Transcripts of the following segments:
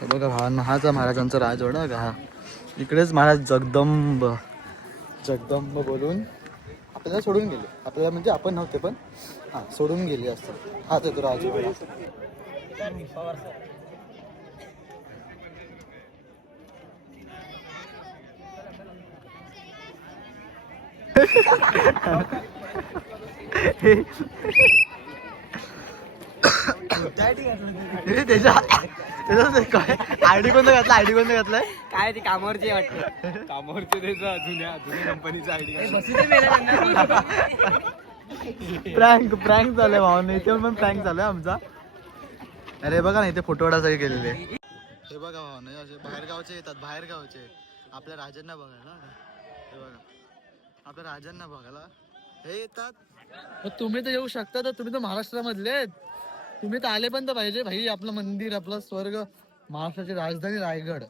हे बघा भावांनो, हाच आहे महाराजांचा राजवाडा का हा. इकडेच महाराज जगदंब जगदंब बोलून आपल्याला सोडून गेले. आपल्याला म्हणजे आपण नव्हते पण हा सोडून गेले असं. हाच आहे तो राजवाडा. आयडी कोणता घातला? आयडी कोणता घातलाय? काय ते कामावरची वाटतं. कामावरचे त्याचा जुन्या कंपनीचा आयडी. प्रँक प्रँक झालाय भावांना. इथे पण प्रँक झालाय आमचा. अरे बघा ना इथे फोटोवाडा सगळे केलेले. हे बघा भावांना, असे बाहेर गावचे येतात. बाहेर गावचे आपल्या राजांना बघायला. हे बघा आपल्या राजांना बघायला हे येतात. तुम्ही तर येऊ शकता. तर तुम्ही तर महाराष्ट्रामधले आहेत. तुम्ही तर आले पण तर पाहिजे भाई. आपलं मंदिर, आपलं स्वर्ग, महाराष्ट्राची राजधानी रायगड.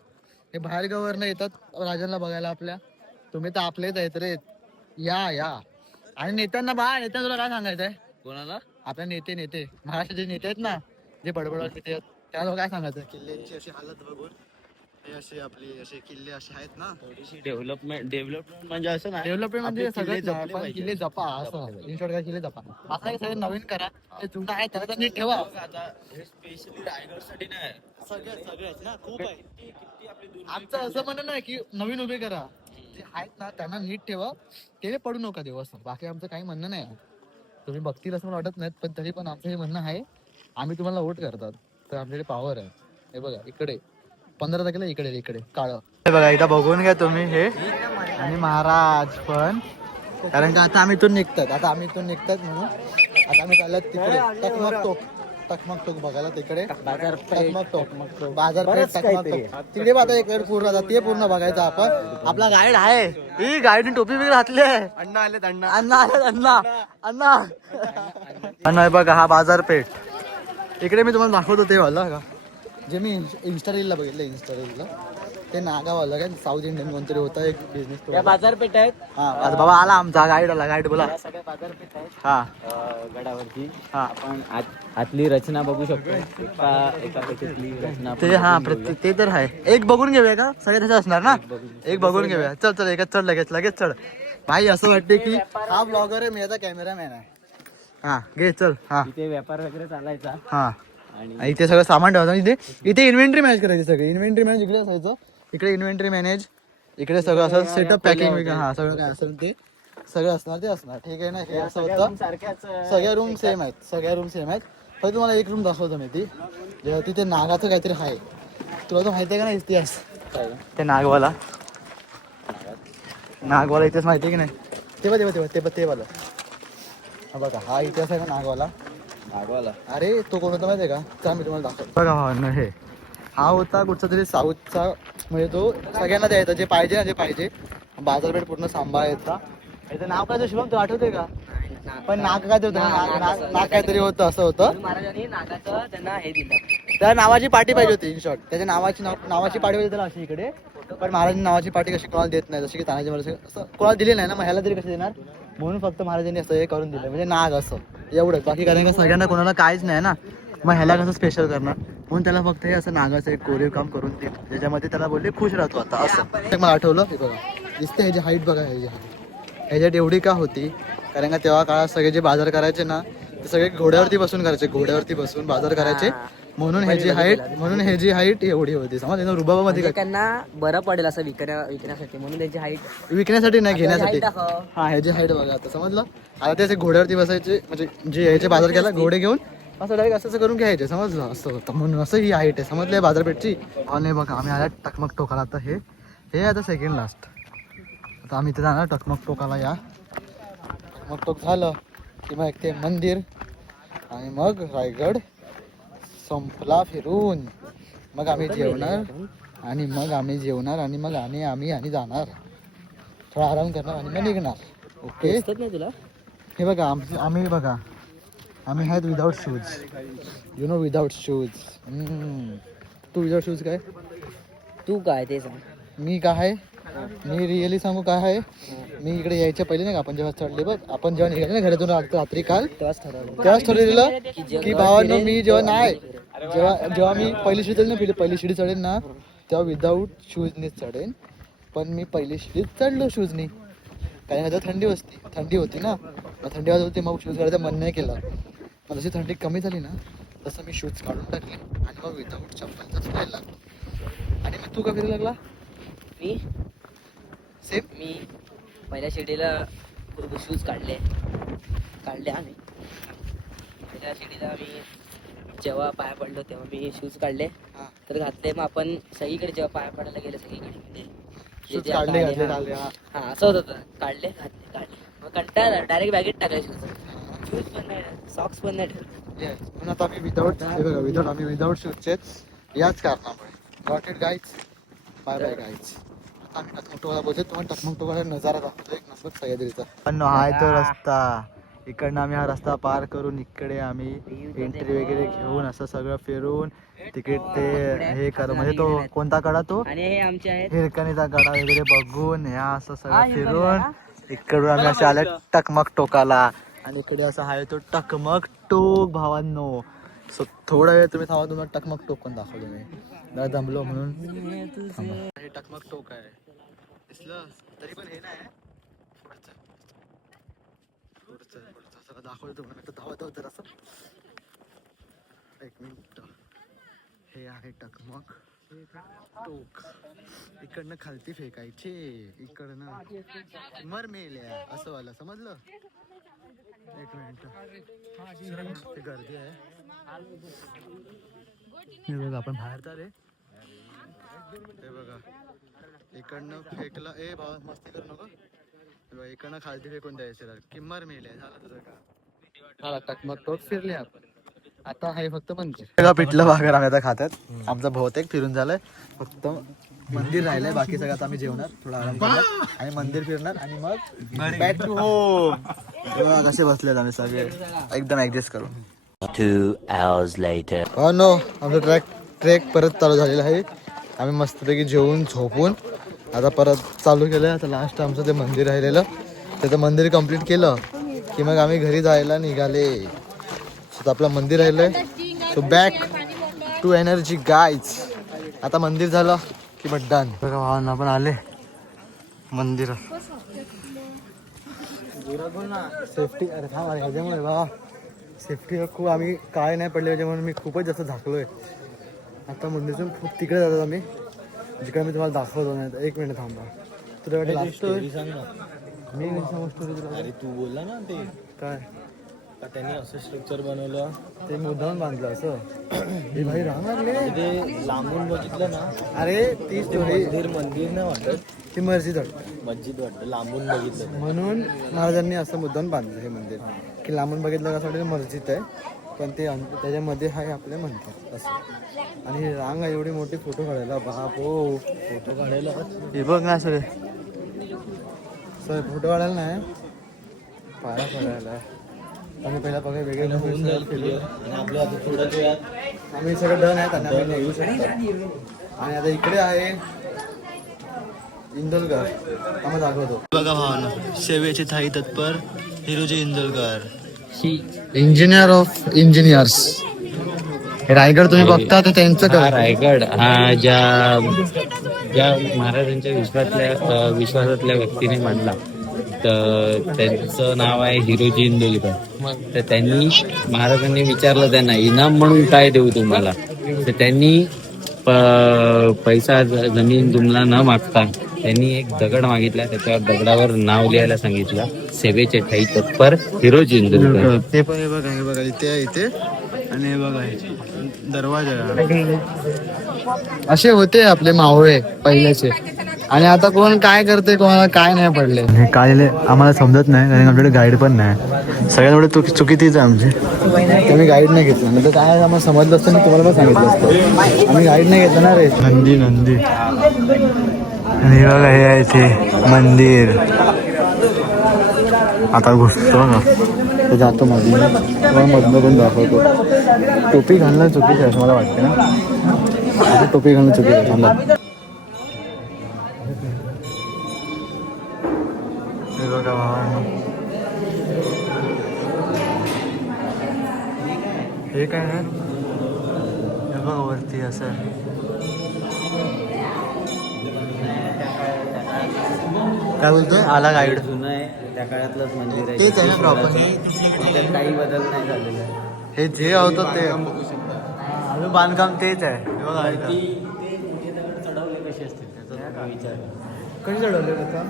हे बाहेर गावावरनं येतात राजांना बघायला आपल्या. तुम्ही तर आपलेच आहेत रे. या या. आणि नेत्यांना नेत्यांना तुला काय सांगायचंय? कोणाला? आपल्या नेते महाराष्ट्राचे नेते आहेत ना, जे बडबड नेते आहेत, त्याला काय सांगायचं? किल्ल्यांची अशी हालत बघून हे असे आपले असे किल्ले असे आहेत ना. थोडीशी डेव्हलपमेंट म्हणजे असं ना. डेव्हलपमेंट म्हणजे आपले किल्ले सगळं जपले पाहिजे. किल्ले जपा असं. इन शॉर्ट काय किल्ले जपा. आता हे सगळं नवीन करा. ते जुनं आहे त्याला तर नीट ठेवा. आता हे स्पेशली रायगडसाठी नाही. सगळ्याच ना खूप आहे. आमचं असं म्हणणं नाही की नवीन उभे करा. जे आहेत ना त्यांना नीट ठेवा. ते पडू नका देऊ असं. बाकी आमचं काही म्हणणं नाही. तुम्ही बघतील असं मला वाटत नाहीत, पण तरी पण आमचं हे म्हणणं आहे. आम्ही तुम्हाला वोट करतात तर आमच्याकडे पॉवर आहे. हे बघा इकडे 15 इकडे काळं. हे बघा इथं बघून घ्या तुम्ही हे. आणि महाराज पण, कारण का आता आम्ही इथून निघतात म्हणून आता आम्ही चाललो तिकडे टकमक टोक बघायला. तिकडे बाजारपेठ तिकडे आता एक वेळ पूर्ण जात ते पूर्ण बघायचं आपण. आपला गाईड आहे. ही गाईडने टोपी बिपी घातली आहे. अण्णा आलेत. अण्णा बघा हा बाजारपेठ. इकडे मी तुम्हाला दाखवतो ते वाला का जे मी इन्स्टा रीलला बघितलं. ते नागावाला काय साऊथ इंडियन कोणतरी होता एक बिझनेस. बाजारपेठ आहेत. हा बाबा आला आमचा गाईड बोला. सगळ्या बाजारपेठ आहेत हा गडावरती. हा आपण आतली रचना बघू शकतो. एकापेक्षातली रचना ते हा ते तर आहे. एक बघून घेऊया का? सगळे त्याचे असणार ना. एक बघून घेऊया. चल एकच चढ लगेच चढ. भाई असं वाटते की हा ब्लॉगर आहे, मी याचा कॅमेरामॅन आहे. हा घे चल. हा इथे व्यापार वगैरे चालायचा. हा इथे सगळं सामान ठेवायचं. इथे इन्व्हेंटरी मॅनेज करायची. सगळं इन्व्हेंटरी मॅनेज इकडे असायचं. इकडे इन्व्हेंटरी मॅनेज, इकडे सगळं असं सेटअप पॅकिंग हा सगळं काय असेल ते सगळं असणार. ते असणार ठीक आहे ना. हे असं होतं. सगळ्या रूम सेम आहेत. फक्त तुम्हाला एक रूम दाखवतो मी. ती जेव्हा तिथे नागाचं काहीतरी आहे. तुला तर माहिती आहे का नाही इतिहास? ते नागवाला इतिहास माहिती आहे की नाही? ते वाला हा बघा. हा इतिहास आहे का नागवाला. अरे तो कोण होता माहिती आहे का? त्या मी तुम्हाला दाखवतो बघा. हे हा होता कुठचा तरी साऊथचा. म्हणजे तो सगळ्यांना द्यायचा जे पाहिजे. बाजारपेठ पूर्ण सांभाळायचा. याचं नाव काय शुभम तू आठवते का? पण नाग काय होतं. नाग काहीतरी होतं असं होतं. महाराजांनी नागाचं त्यांना हे दिलं. त्या नावाची पाटी पाहिजे होती. इन शॉर्ट त्याच्या नावाची पाटी पाहिजे त्याला अशी इकडे. पण महाराजांनी नावाची पाटी कशी कोणाला देत नाही. जशी की तानाजी महाराज असं कोणाला दिली नाही ना. मग ह्याला तरी कशी देणार? म्हणून फक्त महाराजांनी असं हे करून दिलं. म्हणजे नाग असं एवढंच. बाकी कारण का सगळ्यांना कोणाला काहीच नाही ना. मग ह्याला कसं स्पेशल करणार? म्हणून त्याला फक्त हे असं नागाचं एक कोरीव काम करून दिलं. ज्याच्यामध्ये त्याला बोलले खुश राहतो आता असं. मला आठवलं हे बघा. दिसते ह्याची हाईट बघा. ह्याच्यात एवढी का होती? कारण का तेव्हा काळात सगळे जे बाजार करायचे ना ते सगळे घोड्यावरती बसून बाजार करायचे. म्हणून ह्याची हाईट एवढी होती. समज रुबाबामध्ये त्यांना बरं पडेल असं विकण्यासाठी. म्हणून त्यांची हाईट विकण्यासाठी नाही घेण्यासाठी. हा ह्याची हाईट बघा आता समजलं. आता ते असे घोड्यावरती बसायचे. म्हणजे जे यायचे बाजार केला घोडे घेऊन असं डायरेक्ट असं करून घ्यायचे. समजलं असं होतं. म्हणून असं ही हाईट आहे. समजलं बाजारपेठची. आणि बघा आम्ही आल्या टकमक टोकाला. आता हे आता सेकंड लास्ट. आता आम्ही इथे जाणार टकमक टोकाला. या टकमक टोक झालं की मग ते मंदिर आणि मग रायगड संपला फिरून. मग आम्ही जेवणार आणि मग आम्ही जाणार. थोडा आराम करणार आणि मग निघणार. ओके तुला हे बघा आम्ही आहेत विदाऊट शूज. Without shoes. तू विदाऊट शूज काय? तू काय ते सांग. मी काय मी रिअली सांगू काय आहे. मी इकडे यायच्या पहिले नाही का आपण जेव्हा चढले बघ. आपण जेव्हा निघाले ना घरातून रात्री काल तेव्हाच ठरवलेलं की भावांनो मी जेव्हा नाही जेव्हा जेव्हा मी पहिली शिडी चढेल ना पहिली शिडी चढेल ना तेव्हा विदाऊट शूजनीच चढेन. पण मी पहिली शिडीत चढलो शूजनी, कारण आता थंडी होती ना, मग थंडी वाजत होती, मग शूज काढायचं मन नाही केलं. मग जशी थंडी कमी झाली ना तसं मी शूज काढून टाकले आणि मग विदाऊट चप्पलचा फिरायला लागलो. आणि मग तू का फिरायला लागला? मी सेम. मी पहिल्या शिडीला शूज काढले आम्ही. पहिल्या शिडीला मी जेव्हा पाया पडलो तेव्हा मी शूज काढले हा. तर घातले. मग आपण सगळीकडे जेव्हा पाया पडायला गेलो सगळीकडे म्हणजे शूज जे काढले आता घातले हा. हा. हा असं होत होतं. काढले घातले. मग कंटाळा डायरेक्ट बॅगेत टाकले शूज पण नाही, सॉक्स पण नाही ठेवले. Yes. म्हणून आता आम्ही विदाऊट शूजचेच याच कारणामुळे. Got it guys. Bye bye guys. आता आम्ही टकमक बोलतो, तुम्हाला टकमक टोकाचा नजारा दाखवतो एक नंबर सह्याद्रीचा. पण हा आहे तो रस्ता. इकडनं आम्ही हा रस्ता पार करून इकडे आम्ही एंट्री वगैरे घेऊन असं सगळं फिरून तिकीट ते हे कर म्हणजे तो कोणता कडा तो आणि हे आमचे आहेत हिरकणीचा कडा वगैरे बघून ह्या असं सगळं फिरून इकडून आम्ही असे आले टकमक टोकाला. आणि इकडे असं आहे तो टकमक टोक भावांनो. सो थोडा वेळ तुम्ही थांबा, तुम्हाला टकमक टोक पण दाखवतो मी. जरा जमलो म्हणून थांबा. हे टकमक टोक आहे दिसलं तरी पण हे नाही पुढचं सगळं दाखवतो तुम्हाला. धावत जरा असं एक मिनिट. हे आहे टकमक टोक. इकडनं खालती फेकायचे, इकडनं मर मेल्या असं वाला समजलं. एक मिनिट ते गर्दी आहे. हे बघा आपण बाहेर चाले. हे बघा इकडनं फेकलं. ए भावा मस्ती करू नको. हे बघा इकडनं खालती फेकून द्यायचं किंमर मेल्या झालं तुझं का. टकमक टोक फिरले आपण. आता आहे फक्त मंदिर पिठलं भाकर आम्ही आता खातात. आमचं बहुतेक फिरून झालंय, फक्त मंदिर राहिलंय. बाकी सगळं आता आम्ही जेवणार, थोडा आराम करणार आणि मंदिर फिरणार आणि मग बॅक टू होम. कसे बसलेत आम्ही सगळे एकदम ऍडजस्ट करून. 2 hours later. हो नो आमचा ट्रेक परत चालू झालेला आहे. आम्ही मस्तपैकी जेवून झोपून आता परत चालू केलं. आता लास्ट आमचं ते मंदिर राहिलेलं, त्याचं मंदिर कम्प्लीट केलं की मग आम्ही घरी जायला निघाले. सो आपलं मंदिर राहिलंय. So back to energy guys. आता मंदिर झालं की मग डन. बघा भावांना पण आले मंदिर. सेफ्टी अरे थांब अरे ह्याच्यामुळे बा सेफ्टी खूप आम्ही काय नाही पडले त्याच्यामुळे मी खूपच जास्त झाकलोय. आता मंदिरतून खूप तिकडे जातात आम्ही, जिकडे मी तुम्हाला दाखवतो. नाही एक मिनिट थांबा. तुला वाटतं लागतोय मी समजतो तुला. अरे तू बोलला ना ते काय त्यांनी असं स्ट्रक्चर बनवलं, ते मुद्दाम बांधलं असं. हे भाई राम लागले ते लांबून बघितलं ना. अरे ती स्टोरी मंदिर नाही वाटत, ती मस्जिद वाटतं. मस्जिद वाटतं लांबून बघितलं. म्हणून महाराजांनी असं मुद्दाम बांधलं हे मंदिर की लांबून बघितलं कसं मस्जिद आहे पण ते त्याच्यामध्ये आहे आपले मंदिर असं. आणि ही रांग आहे एवढी मोठी फोटो काढायला. बाप हो फोटो काढायला हे बघ ना सगळे फोटो काढायला नाही पाया पडायला. आम्ही पहिला बघा वेगळे आणि आपलं आता थोड्या वेळात आम्ही सगळं डन आहेत आणि आम्ही निघू शकतो. आणि आता इकडे आहे इंदोलकर. आम्हाला दाखवतो बघा भावना. सेवेची थाई तत्पर Hiroji Indulkar, engineer of engineers. Raigad तुम्ही बघता तर त्यांचं हा रायगड हा ज्या महाराजांच्या विश्वासातल्या व्यक्तीने मांडला, तर त्यांचं नाव आहे हिरोजी इंदोलीकर. तर त्यांनी महाराजांनी विचारलं त्यांना इनाम म्हणून काय देऊ तुम्हाला, तर त्यांनी पैसा जमीन जुमला न मागता त्यांनी एक दगड मागितला. त्याच्यावर दगडावर नाव लिहायला सांगितलं, सेवेचे ठाई तत्पर हिरोजी इंदोलीकर. ते पण हे बघा इथे आहे इथे. आणि हे बघा दरवाजा असे होते आपले मावळे पहिल्याचे. आणि आता कोण काय करते कोणाला काय नाही पडले. हे काय आम्हाला समजत नाही कारण आपल्याकडे गाईड पण नाही. सगळ्यात मोठी चुकी तीच आहे आमची. आम्ही गाईड नाही घेतलं नाही तर काय आम्हाला समजलं असतं मी तुम्हाला पण सांगितलं असतं. आम्ही गाईड नाही घेतलं ना रे. नंदी आणि बघा हे आहे इथे मंदिर. आता घुसतो ना ते जातो मध्ये मधनं पण दाखवतो. टोपी घालणं चुकीचं आहे असं मला वाटतं ना. टोपी घालणं चुकीचं आहे. थांबा हे बघा भावांनो हे काय आहे बघा वरती असं आहे. काय बोलतोय आला गाईड जुनं आहे त्या काळातलंच मंदिर आहे. तेच आहे ना प्रॉपर त्यात काही बदल नाही झालेला आहे. हे जे होतं ते अजून बांधकाम तेच आहे हे बघा ती ते दगड चढवले कसे असतील त्याचा विचार आहे. कधी चढवले त्याचा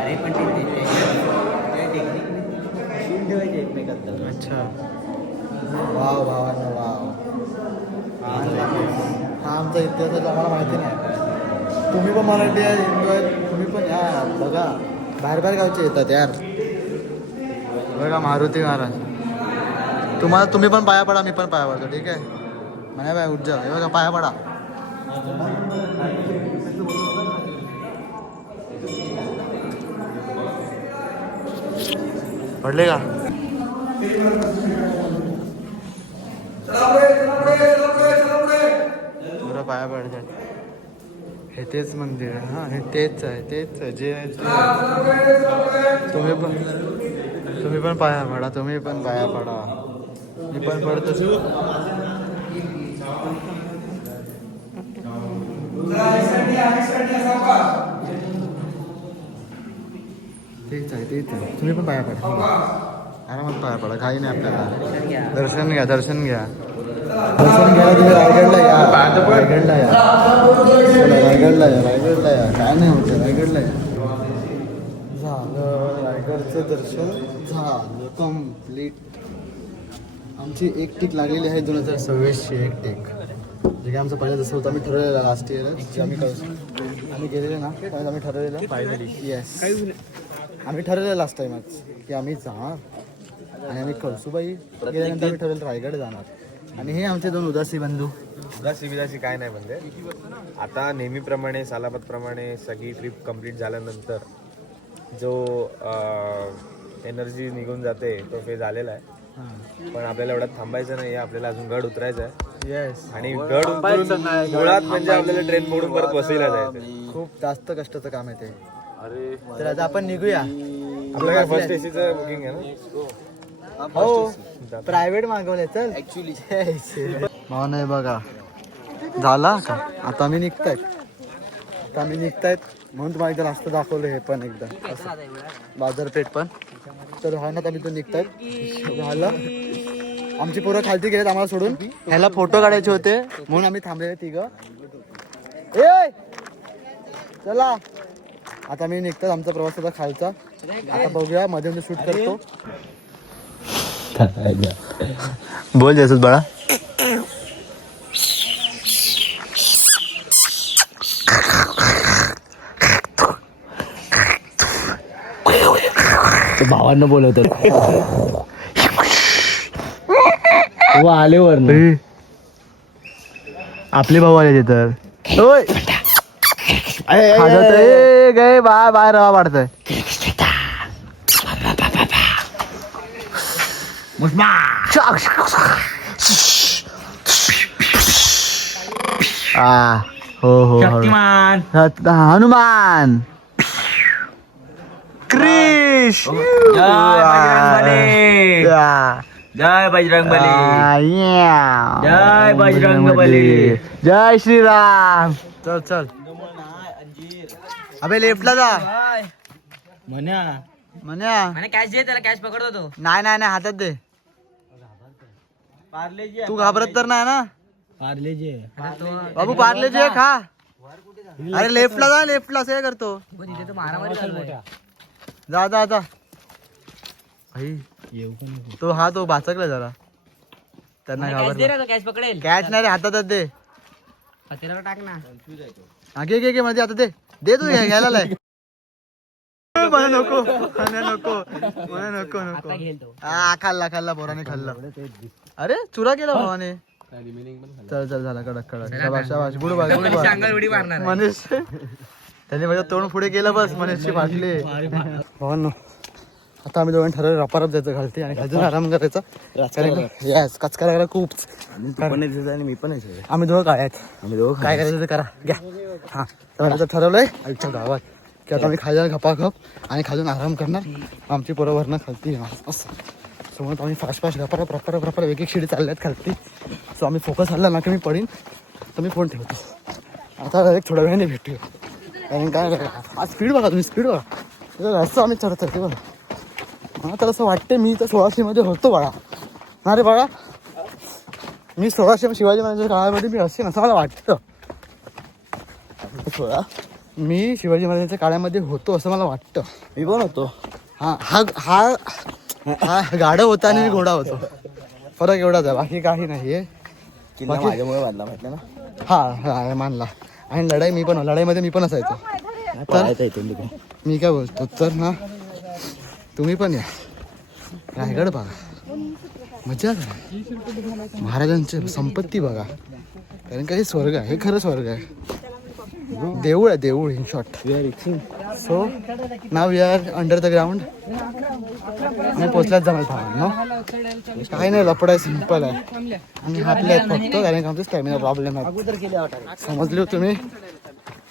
अरे पण टेक्निक ठेवायचे एकमेकात. अच्छा वाव भावांना वाव हा आमचा इतिहास आम्हाला माहिती नाही. तुम्ही पण मराठी आहे हिंदू आहे तुम्ही पण या बघा बाहेर बाहेर गावचे येतात यार. बघा मारुती महाराज तुम्ही पण पाया पडा मी पण पाया पडतो ठीक आहे म्हणे बाय उठ जा हे बघा पाया पडा. पडले का तुला पाया पडतात. हे तेच मंदिर आहे हा हे तेच आहे जे तुम्ही पण पाया पडा तुम्ही पण पाया पडा मी पण पडतो. तेच आहे तुम्ही पण पाया पडा आरामात पाया पडा काही नाही आपल्याला. दर्शन घ्या दर्शन घ्यायला तुम्ही रायगडला या रायगडला या काय नाही होतं रायगडला या. झालं रायगडचं दर्शन झालं कम्प्लीट. आमची एक टीक लागलेली आहे 2026ची एक टीक जे की आमचं पहिलं जसं होतं आम्ही ठरवलेलं लास्ट इयर आम्ही गेलेले ना त्यावेळेस आम्ही ठरवलेलं फायनली येस आम्ही ठरवलेलं लास्ट टाइमच की आम्ही जाणार आणि आम्ही कळसूबाई गेल्यानंतर आम्ही ठरवलं रायगड जाणार. आणि हे आमचे दोन उदासी बंधू. उदासी काय नाही म्हणजे आता नेहमीप्रमाणे सालाबादप्रमाणे सगळी ट्रिप कंप्लीट झाल्यानंतर जो एनर्जी निघून जाते तो फेज आलेला आहे. पण आपल्याला एवढ्यात थांबायचं नाही आपल्याला अजून गड उतरायचं आहे. येस आणि गड उतरून मुळात म्हणजे आपल्याला ट्रेन मोडून परत वसईला जायचं. खूप जास्त कष्टाचं काम आहे ते. तर आता आपण निघूया. आपलं काय फर्स्ट एसीचं बुकिंग आहे ना. हो प्रायव्हेट मागवलंय चल ऍक्च्युली भाव नाही बघा झाला का आता आम्ही निघतायत म्हणून तुम्हाला एकदा रास्ता दाखवलं हे पण एकदा बाजारपेठ पण तर हा ना आम्ही तो निघतायत झालं. आमची पोरं खालती गेलेत आम्हाला सोडून ह्याला फोटो काढायचे होते म्हणून आम्ही थांबलेले तिघं. ए चला आता मी निघतात आमचा प्रवास होता खालचा. आता बघूया मध्ये मध्ये शूट करतो. बोल जयसूस बाळा. भावांना बोलवतात आले वर आपले भाऊ आले ते तर गे बाय रवा वाढतंय. हो हनुमान क्रिश जय बजरंगबली जय बजरंगबली जय श्रीराम. चल अबे लेफ्टला जा म्हण्या कॅश दे त्याला कॅश पकडतो तो. नाही हातात दे. तू घाबरत तर नाही ना बाबू पार्लेजी आहे खा. अरे लेफ्टला जा लेफ्टला असं काय करतो तिथे तो मारामारी चालू आहे. जा भाई तो हा तो बाचकला जरा त्यांना कॅश दे घाबरला. रे, तो कॅश पकडेल. कॅच नाही रे हातातच दे. त्याला टाक ना. हा घे मध्ये आता दे तू घ्यायला लाय. मला नको आता घेईल तो. हा खाल्ला पोराने खाल्ला. अरे चुरा केला भावाने. चल झाला कडक शाबाश गुड अंगावर उडी मारणार आहे. मनीष त्याने माझ्या तोंड पुढे केलं बस मनीषची फाटली. भावांनो आता आम्ही दोघांनी ठरवलं रपारप जायचं खालती आणि खालून आराम करायचा. येस कचका लागला खूप. मी पण आम्ही दोघं काय आहेत काय करायचं ते करा घ्या. हा तर आता ठरवलंय आमच्या गावात की आता आम्ही खायला गपागप आणि खालून आराम करणार. आमची पोरं वरनं खालती येणार असं समोर आम्ही फास्ट प्रॉपर एक शिडी चालल्यात खालती. सो आम्ही फोकस हल्ला ना की मी पडीन तर मी फोन ठेवतो. आता एक थोड्या वेळाने भेटूया. कारण काय हा स्पीड बघा तुम्ही, स्पीड बघा असं आम्ही चढत ते बघा. मला तर असं वाटते मी तर 1600 होतो बाळा. ना रे बाळा, मी 1600 शिवाजी महाराजांच्या काळामध्ये मी असेन असं मला वाटतं. मी शिवाजी महाराजांच्या काळामध्ये होतो असं मला वाटतं. मी पण होतो. हा हा हा हा गाढव होता आणि मी घोडा होतो. फरक एवढाच आहे, बाकी काही नाही आहे. किल्ला बाकी- माझ्यामुळे बांधला म्हटलं ना. हा मानला. आणि लढाईमध्ये मी पण असायचो. पळायचं इथून तिकडे. मी काय बोलतो तर ना, तुम्ही पण या रायगड बघा, मजा करा. महाराजांची संपत्ती बघा. कारण का हे स्वर्ग आहे, हे खरं स्वर्ग आहे. देऊळ आहे, देऊळ in short. So now we are under the ground. आणि पोचल्याच जमेल भावांनो. काही नाही, लपड आहे, सिम्पल आहे. आणि आपले आहेत फक्त, कारण का आमचा स्टॅमिना प्रॉब्लेम आहे. समजले हो तुम्ही.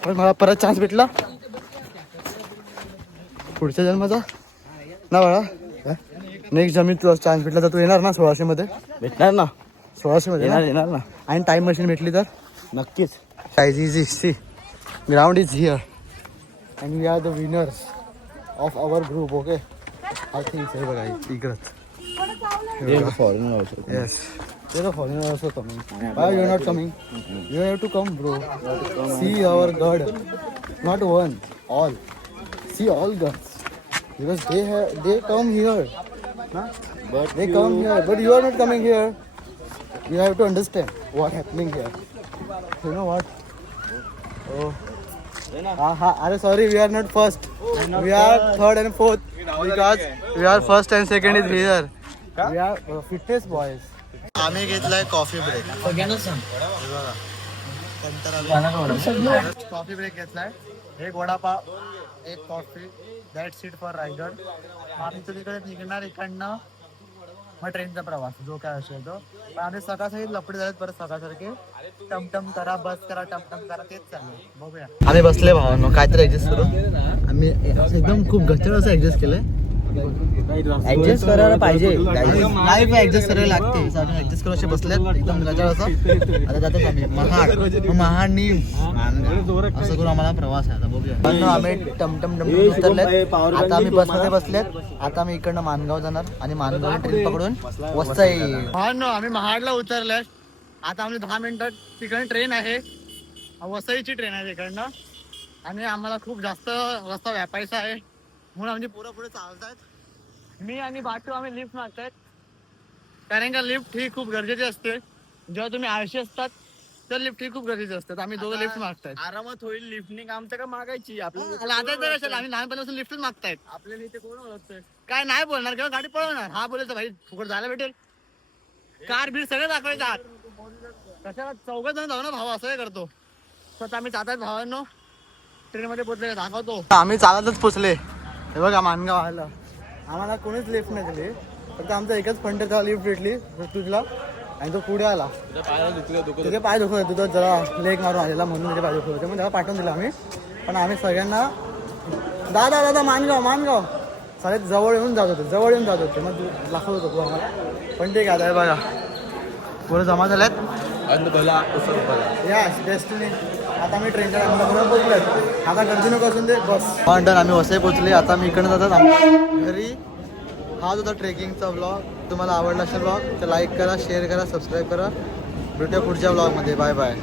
पण मला परत चान्स भेटला पुढच्या जन्माचा ना बाळा. नेक्स्ट जमीन तुला चान्स भेटला तर तू येणार ना 1600 मध्ये? भेटणार ना, 1600 मध्ये येणार ना, आणि टाइम मशीन भेटली तर नक्कीच. guys, easy. See, ground is here and we are the winners of our group. Okay, I think so guys. Igrats. Foreign Yes, there are foreigners also coming. Why you are not coming? You have to come, bro. See our god, not one, all. See all gods because they come here. Huh? But They come here, but you are not coming here. You have to understand what happening here. You know what? Oh. Are sorry, we are not first. We are third and fourth because we are first and second is here. We are fitness boys. आम्ही घेतलाय coffee break. Coffee break घेतलाय. एक वडापाव, एक coffee. That's it for Raigad. आम्ही तिकडे निघणार इकडनं मग ट्रेनचा प्रवास जो काय असेल तो. पण आम्ही सकाळसाठी लपडे झालेत परत सकाळसारखे. टमटम करा, बस करा, टमटम करा, तेच चालू. बघूया. आम्ही बसले भावांनो काहीतरी ऍडजस्ट करू. आम्ही एकदम खूप गच्चर असं ऍडजस्ट केलंय. ऍडजस्ट करायला पाहिजे. लाईफ ऍडजस्ट करायला लागते. ऍडजस्ट करू असे बसलेत एकदम गच्चर असं. आता जातोच आम्ही महाडनी असं करू आम्हाला प्रवास आहे. आता बघूया. आम्ही टमटम उतरलेत. आता आम्ही बसमध्ये बसलेत. आता आम्ही इकडनं मानगाव जाणार आणि मानगाव ट्रेन पकडून वसई. आम्ही महाडला उतरले. आता आम्ही 10 मिनिटात तिकडे ट्रेन आहे. वसईची ट्रेन आहे तिकडनं. आणि आम्हाला खूप जास्त रस्ता व्यापायचा आहे म्हणून आमची पुढे चालतायत. मी आणि बाटू आम्ही लिफ्ट मागतायत. कारण का लिफ्ट ही खूप गरजेची असते. जेव्हा तुम्ही आळशी असतात तर लिफ्ट ही खूप गरजेची असतात. आम्ही दोघं लिफ्ट मागतायत. आरामात होईल लिफ्टनिंग. आमचं का मागायची आपल्याला आम्ही लहानपणापासून लिफ्टच मागतायत. आपल्याला इथे कोण ओळखतोय? काय नाही बोलणार किंवा गाडी पळवणार. हा बोलायचं भाई फुकट जायला भेटेल. कार बीर सगळं दाखवायचं आत. कशाला 4 जण जाऊ ना भाऊ, असं करतो. स्वतः आम्ही जातात भावांनो. ट्रेन मध्ये पोहोचले दाखवतो. आम्ही चालतच पोचले. हे बघा मानगाव आलं. आम्हाला कोणीच लिफ्ट नाही दिली. फक्त आमचा एकच फंड त्याला लिफ्ट भेटली तुझला. आणि तो पुढे आला. तिथे पाय दुखत होते. तो जरा लेग मारून आलेला म्हणून तिथे पाय दुखत होते. मग त्याला पाठवून दिला आम्ही. पण आम्ही सगळ्यांना दादा मानगाव सारे जवळ येऊन जात होते. मग दाखवत होतो आम्हाला. पण ठीक आहे बघा पुढे जमा झाल्यात. Yes destiny. आता आम्ही ट्रेनच्या टायमाला पोहोचलोय. आता गर्दी नको असून दे बस. डन आम्ही वसई पोहोचले. आता मी इकडनं जातात घरी. हा होता ट्रेकिंगचा ब्लॉग. तुम्हाला आवडला असेल ब्लॉग तर लाईक करा, शेअर करा, सबस्क्राईब करा. भेटूया पुढच्या ब्लॉगमध्ये. Bye bye.